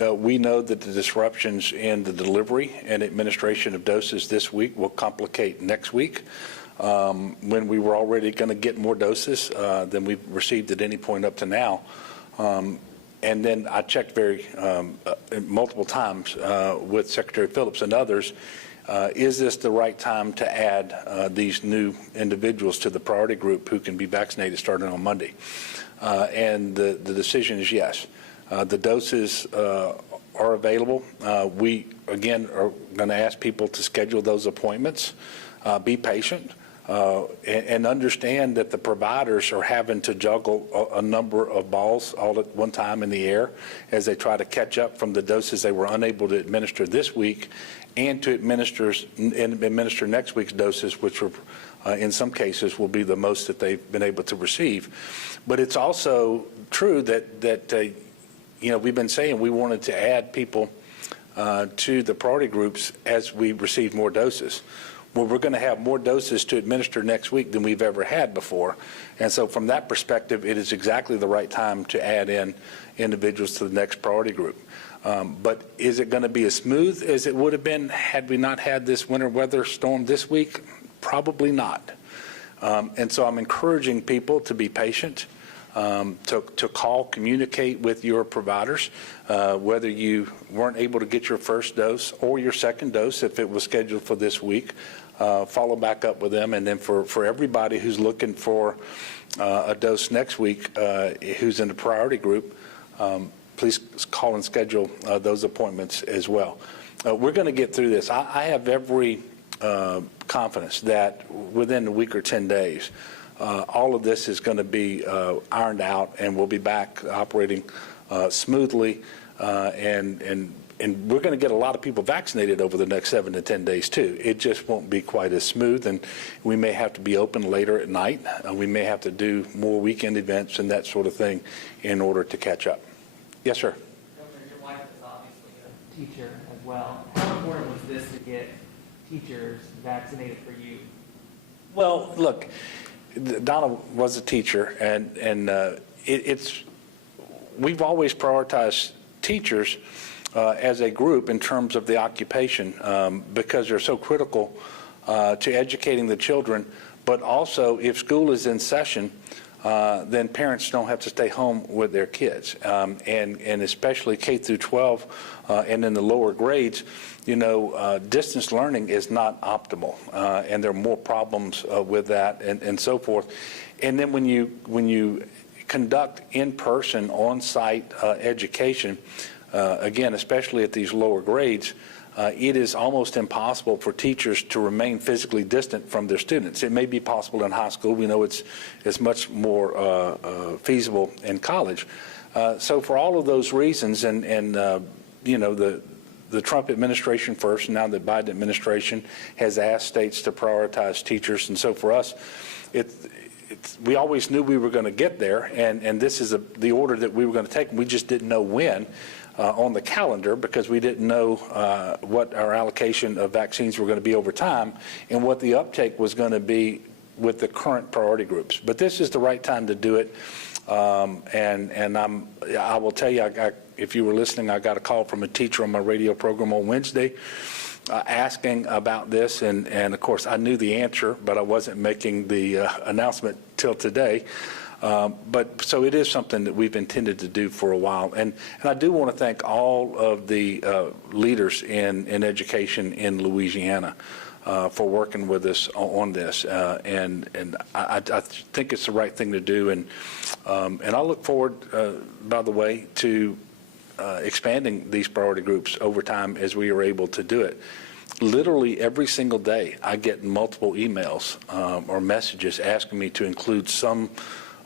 We know that the disruptions in the delivery and administration of doses this week will complicate next week, when we were already going to get more doses than we've received at any point up to now. And then I checked multiple times with Secretary Phillips and others, is this the right time to add these new individuals to the priority group who can be vaccinated starting on Monday? And the decision is yes. The doses are available. We, again, are going to ask people to schedule those appointments, be patient, and understand that the providers are having to juggle a number of balls all at one time in the air as they try to catch up from the doses they were unable to administer this week and to administer next week's doses, which were, in some cases, will be the most that they've been able to receive. But it's also true that we've been saying we wanted to add people to the priority groups as we receive more doses. Well, we're going to have more doses to administer next week than we've ever had before. And so from that perspective, it is exactly the right time to add in individuals to the next priority group. But is it going to be as smooth as it would have been had we not had this winter weather storm this week? Probably not. And so I'm encouraging people to be patient, to call, communicate with your providers, whether you weren't able to get your first dose or your second dose if it was scheduled for this week. Follow back up with them, and then for everybody who's looking for a dose next week, who's in the priority group, please call and schedule those appointments as well. We're going to get through this. I have every confidence that within a week or 10 days, all of this is going to be ironed out, and we'll be back operating smoothly, and we're going to get a lot of people vaccinated over the next 7 to 10 days too. It just won't be quite as smooth, and we may have to be open later at night. We may have to do more weekend events and that sort of thing in order to catch up. Yes, sir. Governor, your wife is obviously a teacher as well. How important was this to get teachers vaccinated for you? Well, look, Donna was a teacher, and we've always prioritized teachers as a group in terms of the occupation because they're so critical to educating the children. But also, if school is in session, then parents don't have to stay home with their kids, and especially K through 12 and in the lower grades. Distance learning is not optimal, and there are more problems with that and so forth. And then when you conduct in-person, on-site education, again, especially at these lower grades, it is almost impossible for teachers to remain physically distant from their students. It may be possible in high school. We know it's much more feasible in college. So for all of those reasons, and the Trump administration first, and now the Biden administration has asked states to prioritize teachers. And so for us, we always knew we were going to get there, and this is the order that we were going to take. We just didn't know when on the calendar because we didn't know what our allocation of vaccines were going to be over time and what the uptake was going to be with the current priority groups. But this is the right time to do it. And I will tell you, if you were listening, I got a call from a teacher on my radio program on Wednesday asking about this, and of course I knew the answer, but I wasn't making the announcement till today. But so it is something that we've intended to do for a while, and I do want to thank all of the leaders in education in Louisiana for working with us on this, and I think it's the right thing to do, and I look forward, by the way, to expanding these priority groups over time as we are able to do it. Literally every single day I get multiple emails or messages asking me to include some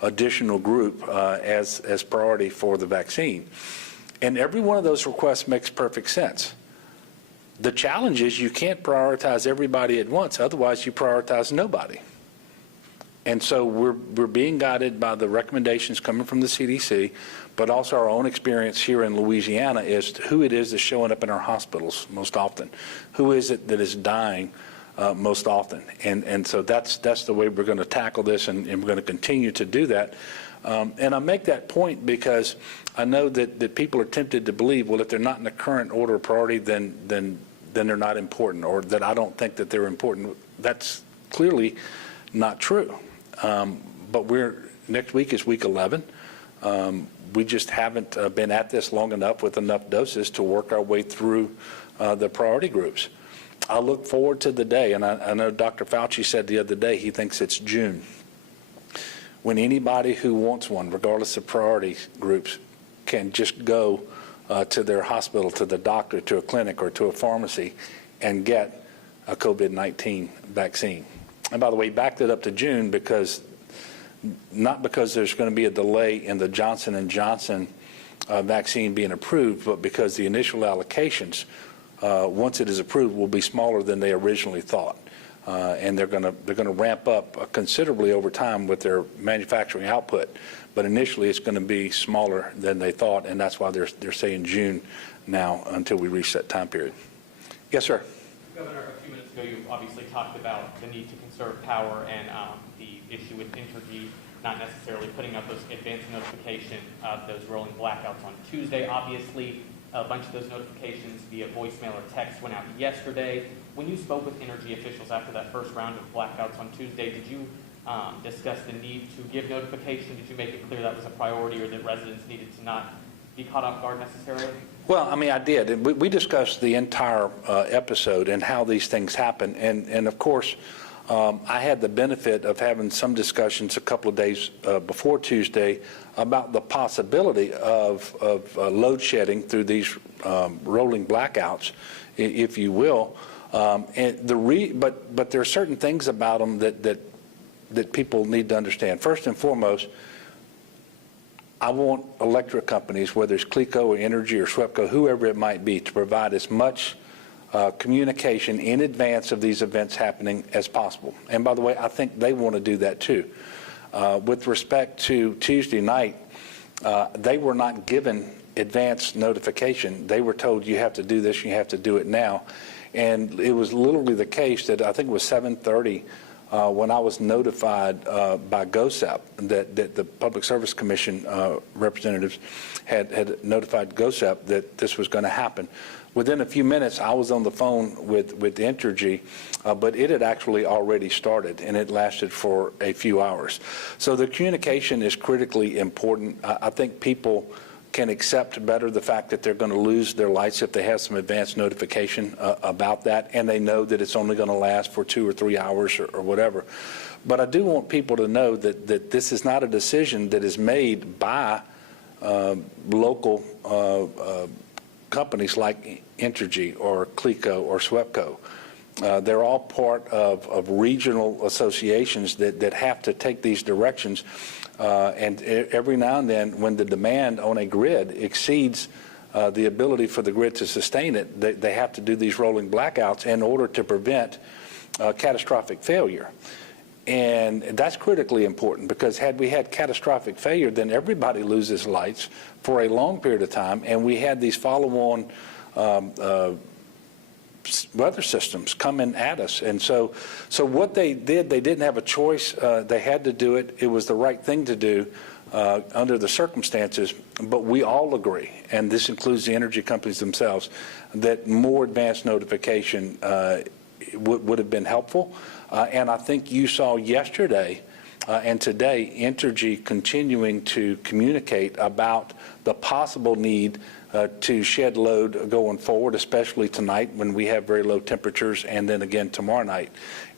additional group as priority for the vaccine. And every one of those requests makes perfect sense. The challenge is you can't prioritize everybody at once, otherwise you prioritize nobody. And so we're being guided by the recommendations coming from the CDC, but also our own experience here in Louisiana as to who it is that's showing up in our hospitals most often. Who is it that is dying most often. And so that's the way we're going to tackle this, and we're going to continue to do that. And I make that point because I know that people are tempted to believe, well, if they're not in the current order of priority, then they're not important, or that I don't think that they're important. That's clearly not true. But next week is week 11. We just haven't been at this long enough with enough doses to work our way through the priority groups. I look forward to the day, and I know Dr. Fauci said the other day he thinks it's June, when anybody who wants one, regardless of priority groups, can just go to their hospital, to the doctor, to a clinic, or to a pharmacy and get a COVID-19 vaccine. And by the way, he backed it up to June not because there's going to be a delay in the Johnson & Johnson vaccine being approved, but because the initial allocations, once it is approved, will be smaller than they originally thought. And they're going to ramp up considerably over time with their manufacturing output. But initially, it's going to be smaller than they thought, and that's why they're saying June now until we reach that time period. Yes, sir. Governor, a few minutes ago, you obviously talked about the need to conserve power and the issue with Entergy not necessarily putting up those advance notification of those rolling blackouts on Tuesday. Obviously, a bunch of those notifications via voicemail or text went out yesterday. When you spoke with Entergy officials after that first round of blackouts on Tuesday, did you discuss the need to give notification? Did you make it clear that was a priority, or that residents needed to not be caught off guard necessarily? Well, I mean, I did. We discussed the entire episode and how these things happen. And of course, I had the benefit of having some discussions a couple of days before Tuesday about the possibility of load shedding through these rolling blackouts, if you will. But there are certain things about them that people need to understand. First and foremost, I want electric companies, whether it's CLECO or Entergy or SWEPCO, whoever it might be, to provide as much communication in advance of these events happening as possible. And by the way, I think they want to do that too. With respect to Tuesday night, they were not given advance notification. They were told, you have to do this, you have to do it now. And it was literally the case that I think it was 7:30 when I was notified by GOSEP that the Public Service Commission representatives had notified GOSEP that this was going to happen. Within a few minutes, I was on the phone with Entergy, but it had actually already started, and it lasted for a few hours. So the communication is critically important. I think people can accept better the fact that they're going to lose their lights if they have some advance notification about that, and they know that it's only going to last for 2 or 3 hours or whatever. But I do want people to know that this is not a decision that is made by local companies like Entergy or CLECO or SWEPCO. They're all part of regional associations that have to take these directions. And every now and then, when the demand on a grid exceeds the ability for the grid to sustain it, they have to do these rolling blackouts in order to prevent catastrophic failure. And that's critically important, because had we had catastrophic failure, then everybody loses lights for a long period of time, and we had these follow-on weather systems coming at us. And so what they did, they didn't have a choice. They had to do it. It was the right thing to do under the circumstances. But we all agree, and this includes the energy companies themselves, that more advanced notification would have been helpful. And I think you saw yesterday and today Entergy continuing to communicate about the possible need to shed load going forward, especially tonight when we have very low temperatures, and then again tomorrow night,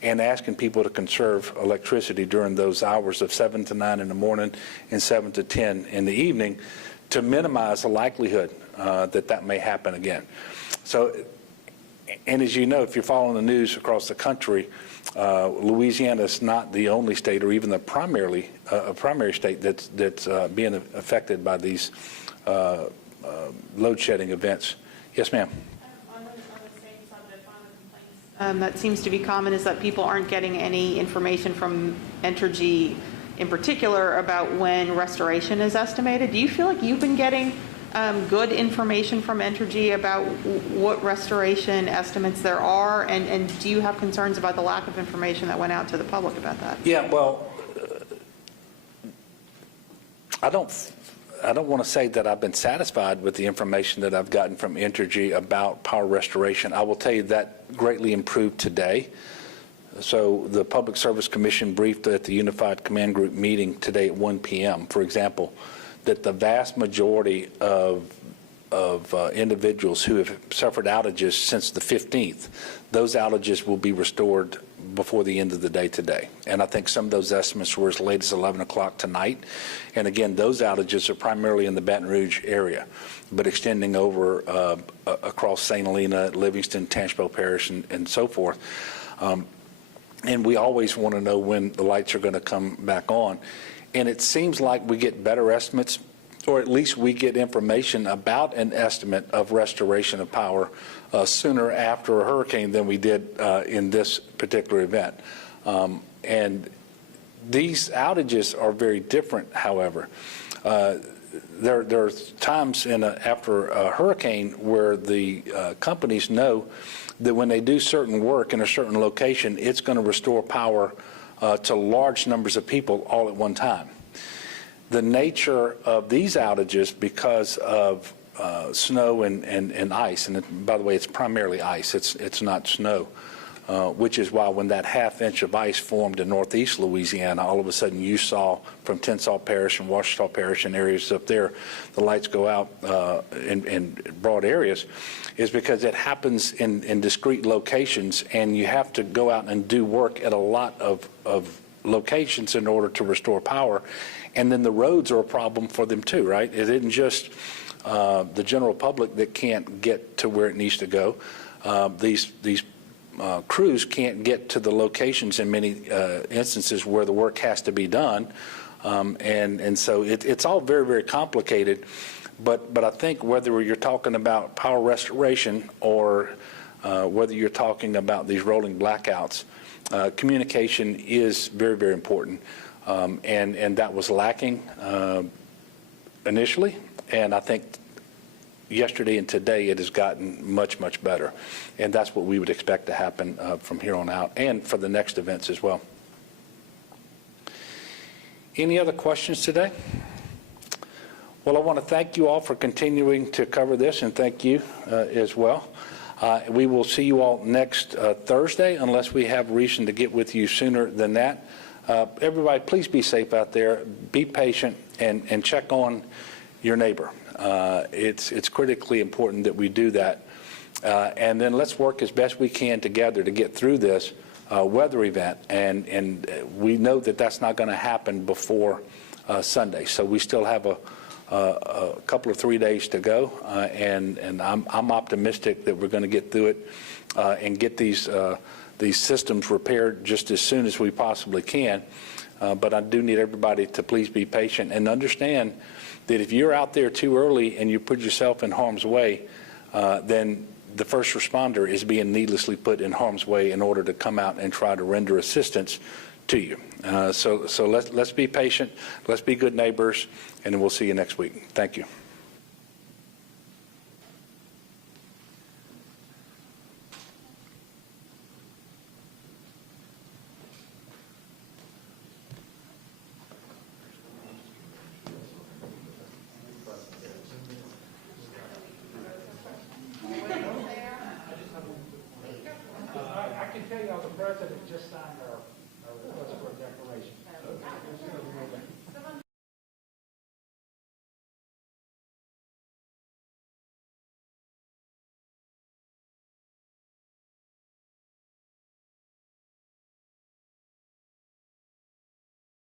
and asking people to conserve electricity during those hours of 7 to 9 in the morning and 7 to 10 in the evening, to minimize the likelihood that may happen again. So, and as you know, if you're following the news across the country, Louisiana is not the only state, or even the primary state that's being affected by these load shedding events. Yes, ma'am. On the same subject, one of the complaints that seems to be common is that people aren't getting any information from Entergy in particular about when restoration is estimated. Do you feel like you've been getting good information from Entergy about what restoration estimates there are? And do you have concerns about the lack of information that went out to the public about that? Yeah, well, I don't want to say that I've been satisfied with the information that I've gotten from Entergy about power restoration. I will tell you that greatly improved today. So the Public Service Commission briefed at the Unified Command Group meeting today at 1 p.m., for example, that the vast majority of individuals who have suffered outages since the 15th, those outages will be restored before the end of the day today. And I think some of those estimates were as late as 11 o'clock tonight. And again, those outages are primarily in the Baton Rouge area, but extending over across St. Helena, Livingston, Tangipahoa Parish, and so forth. And we always want to know when the lights are going to come back on. And it seems like we get better estimates, or at least we get information about an estimate of restoration of power sooner after a hurricane than we did in this particular event. And these outages are very different, however. There are times after a hurricane where the companies know that when they do certain work in a certain location, it's going to restore power to large numbers of people all at one time. The nature of these outages, because of snow and ice, and by the way, it's primarily ice, it's not snow, which is why when that half-inch of ice formed in northeast Louisiana, all of a sudden you saw from Tensas Parish and Ouachita Parish and areas up there, the lights go out in broad areas, is because it happens in discrete locations, and you have to go out and do work at a lot of locations in order to restore power. And then the roads are a problem for them too, right? It isn't just the general public that can't get to where it needs to go. These crews can't get to the locations in many instances where the work has to be done. And so it's all very, very complicated. But I think whether you're talking about power restoration or whether you're talking about these rolling blackouts, communication is very, very important. And that was lacking initially. And I think yesterday and today it has gotten much, much better. And that's what we would expect to happen from here on out and for the next events as well. Any other questions today? Well, I want to thank you all for continuing to cover this, and thank you as well. We will see you all next Thursday, unless we have reason to get with you sooner than that. Everybody, please be safe out there. Be patient and check on your neighbor. It's critically important that we do that. And then let's work as best we can together to get through this weather event. And we know that that's not going to happen before Sunday. So we still have a couple of 3 days to go. And I'm optimistic that we're going to get through it and get these systems repaired just as soon as we possibly can. But I do need everybody to please be patient and understand that if you're out there too early and you put yourself in harm's way, then the first responder is being needlessly put in harm's way in order to come out and try to render assistance to you. So let's be patient, let's be good neighbors, and then we'll see you next week. Thank you. I can tell y'all the president just signed